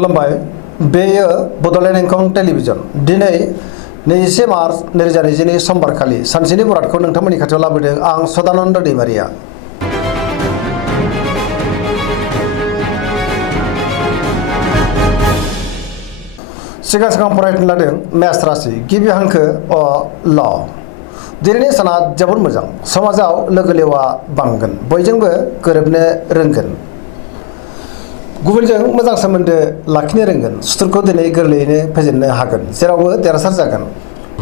खुलुमबाय बेयो बड'लेण्ड इंखं टेलिभिजन दिनै 21 मार्च 2022 समबारखालि सानसेनि बरादखौ नोंथांमोननि खाथियाव लाबोदों आं सदानन्द दैमारिया। सिगां फरायनो लादों मेष राशि गिबि हांखो अ ल। दिनैनि साना जोबोद मोजां समाजाव लोगो लेवा बांगोन बयजोंबो गोरोबनो रोंगोन गुबुनजों मोजां सोमोन्दो लाखिनो रोंगोन सुथुरखौ दिनै गोरलैयैनो फेजेननो हागोन जेरावबो देरहासार जागोन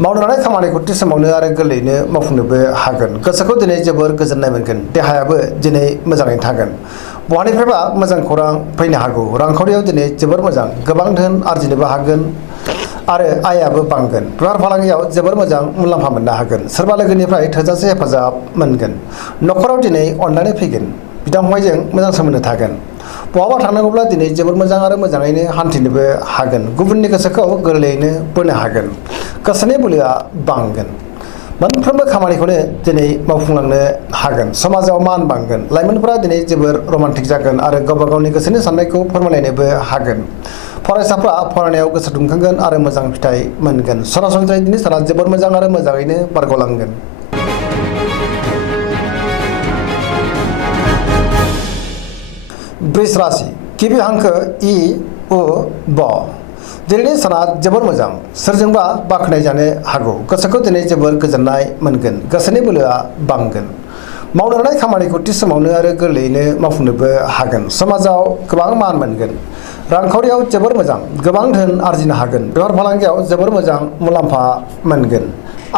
मावनो लानाय खामानिखौ थि समावनो आरो गोरलैयैनो मावफुंनोबो हागोन गोसोखौ दिनै जोबोर गोजोननाय मोनगोन देहायाबो दिनै मोजाङैनो थागोन बहानिफ्रायबा मोजां खौरां फैनो हागौ रांखावरियाव दिनै जोबोर मोजां गोबां धोन आरजिनोबो हागोन आरो आयाबो बांगोन बेफार फालांगियाव जोबोर मोजां मुलाम्फा मोननो हागोन सोरबा लोगोनिफ्राय थोजासे हेफाजाब मोनगोन न'खराव दिनै अननानै फैगोन बिदा फंबायजों मोजां सोमोन्दो थागोन बहाबा थांनांगौब्ला दिनै जोबोर मोजां आरो मोजाङैनो हान्थिनोबो हागोन गुबुननि गोसोखौ गोरलैयैनो बोनो हागोन गोसोनि बोलोआ बांगोन मोनफ्रोमबो खामानिखौनो दिनै मावफुंलांनो हागोन समाजाव मान बांगोन लाइमोनफोरा दिनै जोबोर रमान्टिक जागोन आरो गावबा गावनि गोसोनि साननायखौ फोरमायलायनोबो हागोन फरायसाफ्रा फरायनायाव गोसो दुंखांगोन आरो मोजां फिथाइ मोनगोन सरासनस्रायै दिनै साना जोबोर मोजां आरो मोजाङैनो बारग'लांगोन। वृष राशि गिबि हांखो इ उ ब। दिनैनि साना जोबोर मोजां सोरजोंबा बाख्नाय जानो हागौ गोसोखौ दिनै जोबोर गोजोननाय मोनगोन गोसोनि बोलोआ बांगोन मावनो लानाय खामानिखौ थि समावनो आरो गोरलैयैनो मावफुंनोबो हागोन समाजाव गोबां मान मोनगोन रांखावरियाव जोबोर मोजां गोबां धोन आरजिनो हागोन बेफार फालांगियाव जोबोर मोजां मुलाम्फा मोनगोन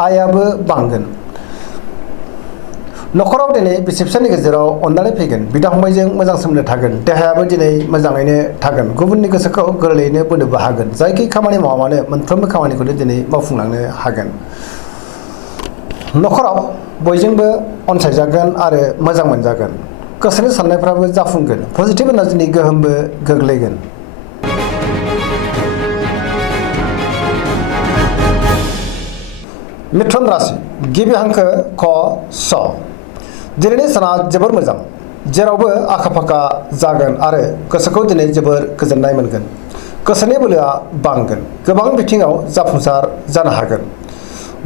आयाबो बांगोन न'खराव दिनै बिसि फिसायनि गेजेराव अननानै फैगोन बिदा फंबायजों मोजां सोमोन्दो थागोन देहायाबो दिनै मोजाङैनो थागोन गुबुननि गोसोखौ गोरलैयैनो बोनोबो हागोन जायखि खामानि मावा मानो मोनफ्रोमबो खामानिखौनो दिनै मावफुंलांनो हागोन न'खराव बयजोंबो अनसायजागोन आरो मोजां मोनजागोन गोसोनि साननायफ्राबो जाफुंगोन पजिटिभ एनार्जिनि गोहोमबो गोग्लैगोन। मिथुन राशि गिबि हांखो क स। दिनैनि साना जोबोर मोजां जेरावबो आखा फाखा जागोन आरो गोसोखौ दिनै जोबोर गोजोननाय मोनगोन गोसोनि बोलोआ बांगोन गोबां बिथिङाव जाफुंसार जानो हागोन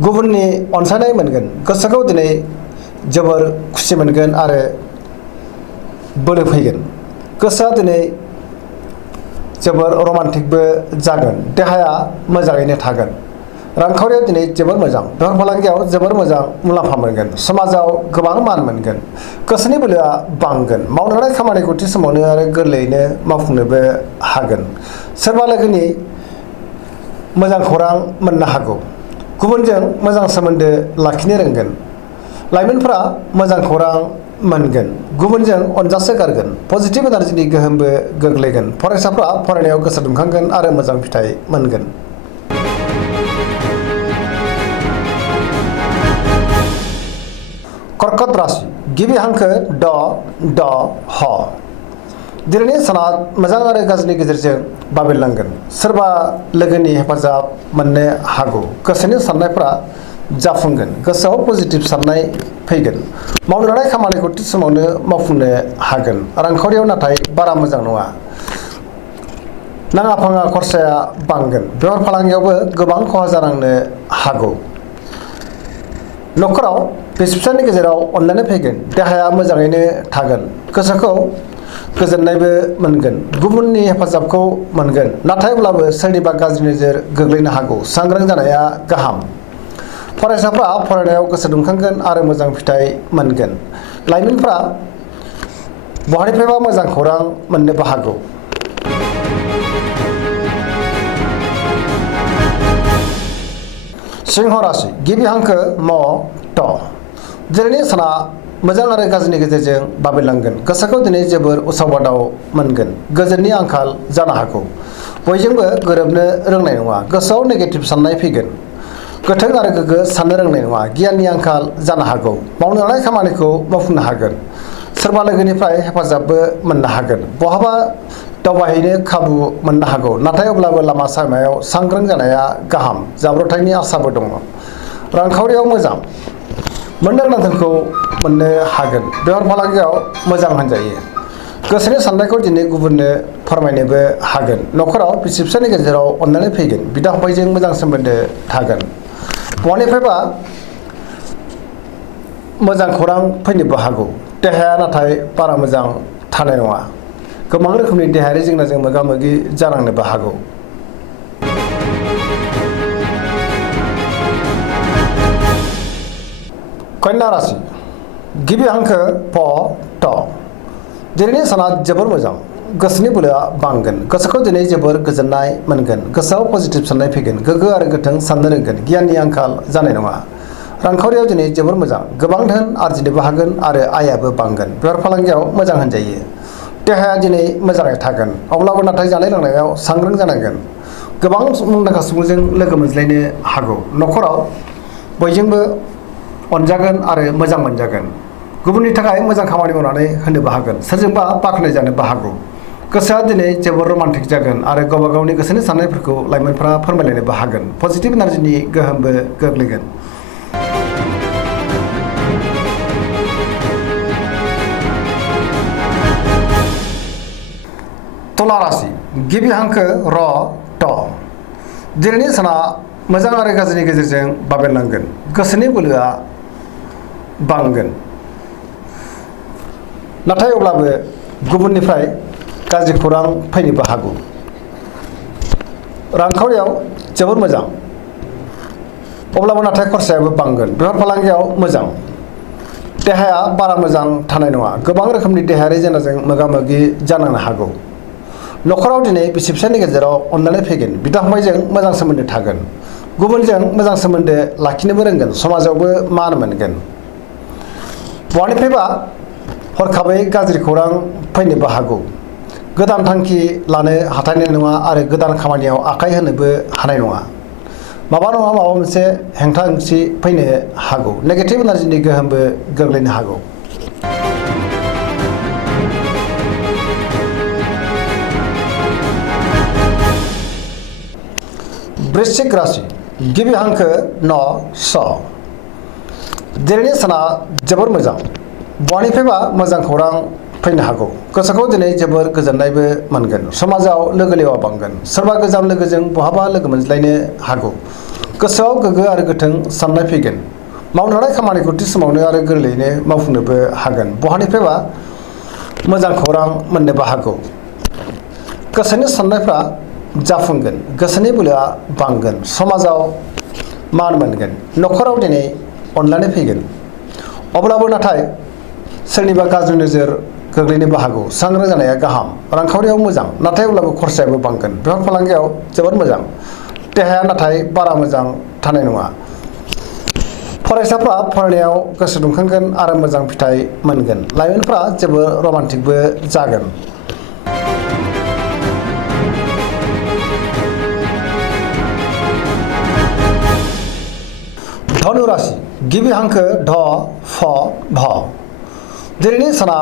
गुबुननि अनसायनाय मोनगोन गोसोखौ दिनै जोबोर खुसि मोनगोन आरो बोलो फैगोन गोसोआ दिनै जोबोर रमान्टिकबो जागोन देहाया मोजाङैनो थागोन रांखावरियाव दिनै जोबोर मोजां बेफार फालांगियाव जोबोर मोजां मुलाम्फा मोनगोन समाजाव गोबां मान मोनगोन गोसोनि बोलोआ बांगोन मावनो लानाय खामानिखौ थि समावनो आरो गोरलैयैनो मावफुंनोबो हागोन सोरबा लोगोनि मोजां खौरां मोननो हागौ गुबुनजों मोजां सोमोन्दो लाखिनो रोंगोन लाइमोनफोरा मोजां खौरां मोनगोन गुबुनजों अनजासो गारगोन पजिटिभ एनार्जिनि गोहोमबो गोग्लैगोन फरायसाफ्रा फरायनायाव गोसो दुंखांगोन आरो मोजां फिथाइ मोनगोन। कर्कट राशि गिबि हांखो ड ड ह। दिनैनि साना मोजां आरो गाज्रिनि गेजेरजों बाबेरलांगोन सोरबा लोगोनि हेफाजाब मोननो हागौ गोसोनि साननायफ्रा जाफुंगोन गोसोआव पजिटिभ साननाय फैगोन मावनो लानाय खामानिखौ थि समावनो मावफुंनो हागोन रांखावरियाव नाथाय बारा मोजां नङा नाङा फाङा खरसाया बांगोन बेफार फालांगियावबो गोबां खहा जानांनो हागौ न'खराव बिसि फिसायनि गेजेराव अनलायनाय फैगोन देहाया मोजाङैनो थागोन गोसोखौ गोजोननायबो मोनगोन गुबुननि हेफाजाबखौ मोनगोन नाथाय अब्लाबो सोरनिबा गाज्रि नोजोर गोग्लैनो हागौ सांग्रां जानाया गाहाम फरायसाफ्रा फरायनायाव गोसो दुंखांगोन आरो मोजां फिथाइ मोनगोन लाइमोनफ्रा बहानिफ्रायबा मोजां खौरां मोननोबो हागौ। सिंह राशि गिबि हांखो म ट। दिनैनि साना मोजां आरो गाज्रिनि गेजेरजों बाबेरलांगोन गोसोखौ दिनै जोबोर उसाव बादाव मोनगोन गोजोननि आंखाल जानो हागौ बयजोंबो गोरोबनो रोंनाय नङा गोसोआव नेगेटिभ साननाय फैगोन गोथों आरो गोग्गो साननो रोंनाय नङा गियाननि आंखाल जानो हागौ मावनो लानाय खामानिखौ मावफुंनो हागोन सोरबा लोगोनिफ्राय हेफाजाबबो मोननो हागोन बहाबा दावबायहैनो खाबु मोननो हागौ नाथाय अब्लाबो लामा सामायाव सांग्रां जानाया गाहाम जाब्रबथायनि आसाबो दङ रांखावरियाव मोजां मोननो गोनां धोनखौ मोननो हागोन बेफार फालांगियाव मोजां होनजायो गोसोनि साननायखौ दिनै गुबुननो फोरमायनोबो हागोन। न'खराव बिसि फिसायनि गेजेराव अनलायनाय फैगोन। बिदा फंबायजों मोजां सोमोन्दो थागोन। बहानिफ्रायबा मोजां खौरां फैनोबो हागौ। देहाया नाथाय बारा मोजां थानाय नङा। गोबां रोखोमनि देहायारि जेंनाजों मोगा मोगि जानांनोबो हागौ। कन्या राशि गिबि हांखो प ट। दिनैनि साना जोबोर मोजां। गोसोनि बोलोआ बांगोन। गोसोखौ दिनै जोबोर गोजोननाय मोनगोन। गोसोआव पजिटिभ साननाय फैगोन। गोग्गो आरो गोथों साननो रोंगोन। गियाननि आंखाल जानाय नङा। रांखावरियाव दिनै जोबोर मोजां। गोबां धोन आरजिनोबो हागोन आरो आयाबो बांगोन। बेफार फालांगियाव मोजां होनजायो। देहाया दिनै मोजाङै थागोन। अब्लाबो नाथाय जानाय लोंनायाव सांग्रां जानांगोन। गोबां मुंदांखा सुबुंजों लोगो मोनज्लायनो हागौ। न'खराव बयजोंबो अनजागोन आरो मोजां मोनजागोन। गुबुननि थाखाय मोजां खामानि मावनानै होनोबो हागोन। सोरजोंबा बाख्नाय जानोबो हागौ। गोसोआ दिनै जोबोर रमान्टिक जागोन आरो गावबा गावनि गोसोनि साननायफोरखौ लाइमोनफोरा फोरमायलायनोबो हागोन। पजिटिभ एनार्जिनि गोहोमबो गोग्लैगोन। तुला राशि गिबि हांखो र ट। दिनैनि साना मोजां आरो गाज्रिनि गेजेरजों बाबेनलांगोन। गोसोनि बोलोआ बांगोन। नाथाय अब्लाबो गुबुननिफ्राय गाज्रि खौरां फैनोबो हागौ। रांखावरियाव जोबोर मोजां। अब्लाबो नाथाय खरसायाबो बांगोन। बेफार फालांगियाव मोजां। देहाया बारा मोजां थानाय नङा। गोबां रोखोमनि देहायारि जेंनाजों मोगा मोगि जानांनो हागौ। न'खराव दिनै बिसि फिसायनि गेजेराव अनलायनाय फैगोन। बिदा फंबायजों मोजां सोमोन्दो थागोन। गुबुनजों मोजां सोमोन्दो लाखिनोबो रोंगोन। समाजावबो मान मोनगोन। बहानिफ्रायबा हरखाबै गाज्रि खौरां फैनोबो हागौ। गोदान थांखि लानो हाथायनाय नङा आरो गोदान खामानियाव आखाइ होनोबो हानाय नङा। माबा नङा माबा मोनसे हेंथा हेंसि फैनो हागौ। नेगेटिभ एनार्जिनि गोहोमबो गोग्लैनो हागौ। वृश्चिक राशि गिबि हांखो न स। दिनैनि साना जोबोर मोजां। बहानिफ्रायबा मोजां खौरां फैनो हागौ। गोसोखौ दिनै जोबोर गोजोननायबो मोनगोन। समाजाव लोगो लेवा बांगोन। सोरबा गोजाम लोगोजों बहाबा लोगो मोनज्लायनो हागौ। गोसोआव गोग्गो आरो गोथों साननाय फैगोन। मावनो हानाय खामानिखौ थि समावनो आरो गोरलैयैनो मावफुंनोबो हागोन। बहानिफ्रायबा मोजां खौरां मोननोबो हागौ। गोसोनि साननायफ्रा जाफुंगोन। गोसोनि बोलोआ बांगोन। समाजाव मान मोनगोन। न'खराव दिनै अनलायनाय फैगोन। अब्लाबो नाथाय सोरनिबा गाज्रि नोजोर गोग्लैनोबो हागौ। सांग्रां जानाया गाहाम। रांखावरियाव मोजां। नाथाय अब्लाबो खरसायाबो बांगोन। बेफार फालांगियाव जोबोद मोजां। देहाया नाथाय बारा मोजां थानाय नङा। फरायसाफ्रा फरायनायाव गोसो दुंखांगोन आरो मोजां फिथाइ मोनगोन। लाइमोनफ्रा जोबोर रमान्टिकबो जागोन। धनु राशि गिबि हांखो ध फ भ। दिनैनि साना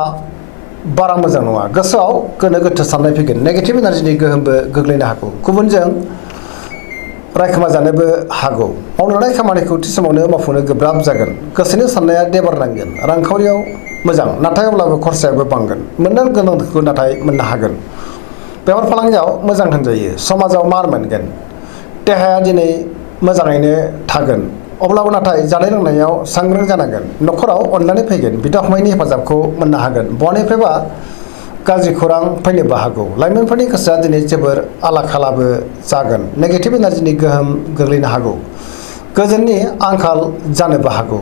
बारा मोजां नङा। गोसोआव गोनो गोथो साननाय फैगोन। नेगेटिभ एनार्जिनि गोहोमबो गोग्लैनो हागौ। गुबुनजों रायखोमा जानोबो हागौ। मावनो हानाय खामानिखौ थि समावनो मावफुंनो गोब्राब जागोन। गोसोनि साननाया देबार नांगोन। रांखावरियाव मोजां। नाथाय अब्लाबो खरसायाबो बांगोन। मोननो गोनांखौ नाथाय मोननो हागोन। बेफार फालांगियाव मोजां होनजायो। समाजाव मान मोनगोन। देहाया दिनै मोजाङैनो थागोन। अब्लाबो नाथाय जानाय लोंनायाव सांग्रां जानांगोन। न'खराव अनलायनाय फैगोन। बिदा फंबायनि हेफाजाबखौ मोननो हागोन। बहानिफ्रायबा गाज्रि खौरां फैनोबो हागौ। लाइमोनफोरनि गोसोआ दिनै जोबोर आला खालाबो जागोन। नेगेटिभ एनार्जिनि गोहोम गोग्लैनो हागौ। गोजोननि आंखाल जानोबो हागौ।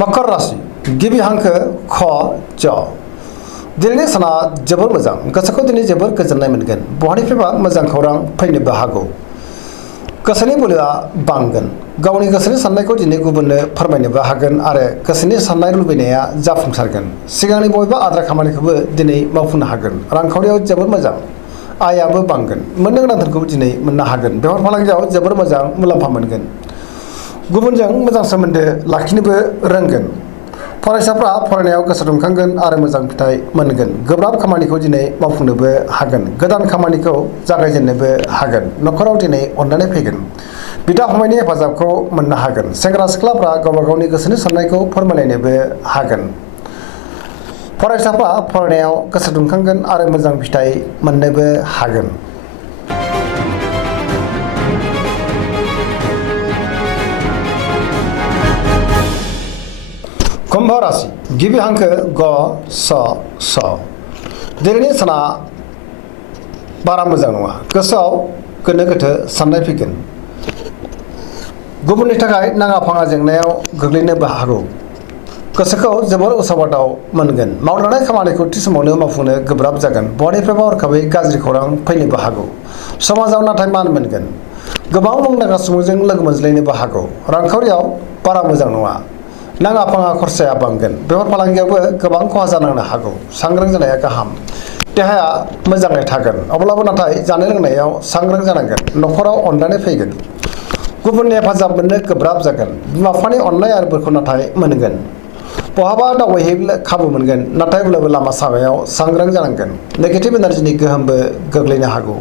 मकर राशि गिबि हांखो ख च। दिनैनि साना जोबोर मोजां। गोसोखौ दिनै जोबोर गोजोननाय मोनगोन। बहानिफ्रायबा मोजां खौरां फैनोबो हागौ। गोसोनि बोलोआ बांगोन। गावनि गोसोनि साननायखौ दिनै गुबुननो फोरमायनोबो हागोन आरो गोसोनि साननाय लुबैनाया जाफुंसारगोन। सिगांनि बबेबा आद्रा खामानिखौबो दिनै मावफुंनो हागोन। रांखावरियाव जोबोर मोजां। आयाबो बांगोन। मोननो गोनां धोनखौ दिनै मोननो हागोन। बेफार फालांगियाव जोबोर मोजां मुलाम्फा मोनगोन। गुबुनजों मोजां सोमोन्दो लाखिनोबो रोंगोन। फरायसाफ्रा फरायनायाव गोसो दुंखांगोन आरो मोजां फिथाइ मोनगोन। गोब्राब खामानिखौ दिनै मावफुंनोबो हागोन। गोदान खामानिखौ जागायजेननोबो हागोन। न'खराव दिनै अनलायनाय फैगोन। बिदा फंबायनि हेफाजाबखौ मोननो हागोन। सेंग्रा सिख्लाफ्रा गावबा गावनि गोसोनि साननायखौ फोरमायलायनोबो हागोन। फरायसाफ्रा फरायनायाव गोसो दुंखांगोन आरो मोजां फिथाइ मोननोबो हागोन। कुम्भ राशि गिबि हांखो ग स स। दिनैनि साना बारा मोजां नङा। गोसोआव गोनो गोथो साननाय फैगोन। गुबुननि थाखाय नाङा फाङा जेंनायाव गोग्लैनोबो हागौ। गोसोखौ जोबोर उसाव-बादाव मोनगोन। मावनो लानाय खामानिखौ थि समावनो मावफुंनो गोब्राब जागोन। बहानिफ्रायबा हरखाबै गाज्रि खौरां फैनोबो हागौ। समाजाव नाथाय मान मोनगोन। गोबां मुंदांखा सुबुंजों लोगो मोनज्लायनोबो हागौ। रांखावरियाव बारा मोजां नङा। नाङा फाङा खरसाया बांगोन। बेफार फालांगियावबो गोबां खहा जानांनो हागौ। सांग्रां जानाया गाहाम। देहाया मोजाङै थागोन। अब्लाबो नाथाय जानाय लोंनायाव सांग्रां जानांगोन। न'खराव अनलायनाय फैगोन। गुबुननि हेफाजाब मोननो गोब्राब जागोन। बिमा-बिफानि अननाय आरो बोरखौ नाथाय मोनगोन। बहाबा दावबायहैनो खाबु मोनगोन। नाथाय अब्लाबो लामा सामायाव सांग्रां जानांगोन। नेगेटिभ एनार्जिनि गोहोमबो गोग्लैनो हागौ।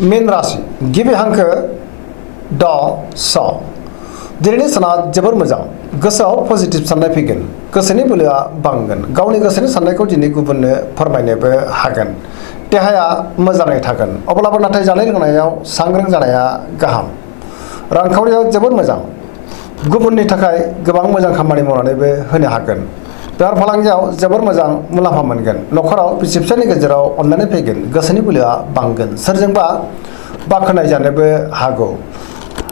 मीन राशि गिबि हांखो ड स। दिनैनि साना जोबोर मोजां। गोसोआव पजिटिभ साननाय फैगोन। गोसोनि बोलोआ बांगोन। गावनि गोसोनि साननायखौ दिनै गुबुननो फोरमायनोबो हागोन। देहाया मोजाङै थागोन। अब्लाबो नाथाय जानाय लोंनायाव सांग्रां जानाया गाहाम। रांखावरियाव जोबोर मोजां। गुबुननि थाखाय गोबां मोजां खामानि मावनानैबो होनो हागोन। बेफार फालांगियाव जोबोर मोजां मुलाम्फा मोनगोन। न'खराव बिसि-फिसायनि गेजेराव अनलायनाय फैगोन। गोसोनि बोलोआ बांगोन। सोरजोंबा बाख्नाय जानोबो हागौ।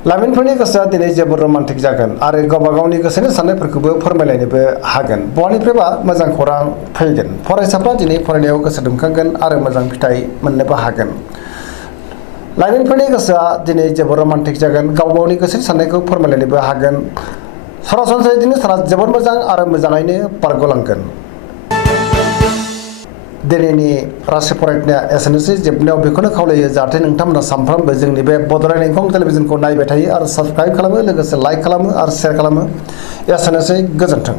लाइमोनफोरनि गोसोआ दिनै जोबोर रमान्टिक जागोन आरो गावबा गावनि गोसोनि साननायफोरखौबो फोरमायलायनोबो हागोन। बहानिफ्रायबा मोजां खौरां फैगोन। फरायसाफ्रा दिनै फरायनायाव गोसो दुंखांगोन आरो मोजां फिथाइ मोननोबो हागोन। लाइमोनफोरनि गोसोआ दिनै जोबोर रमान्टिक जागोन। गाव गावनि गोसोनि साननायखौ फोरमायलायनोबो हागोन। सरासनस्रायै दिनै साना जोबोर मोजां आरो मोजाङैनो बारग'लांगोन। दिनैनि राशि फरायनाया एसेनोसै। जोबनायाव बेखौनो खावलायो जाहाथे नोंथांमोना सानफ्रोमबो जोंनि बे बड'लेण्ड इंखं टेलिभिजनखौ नायबाय थायो आरो साबस्क्राइब खालामो, लोगोसे लाइक खालामो आरो शेयार खालामो। एसेनोसै, गोजोन्थों।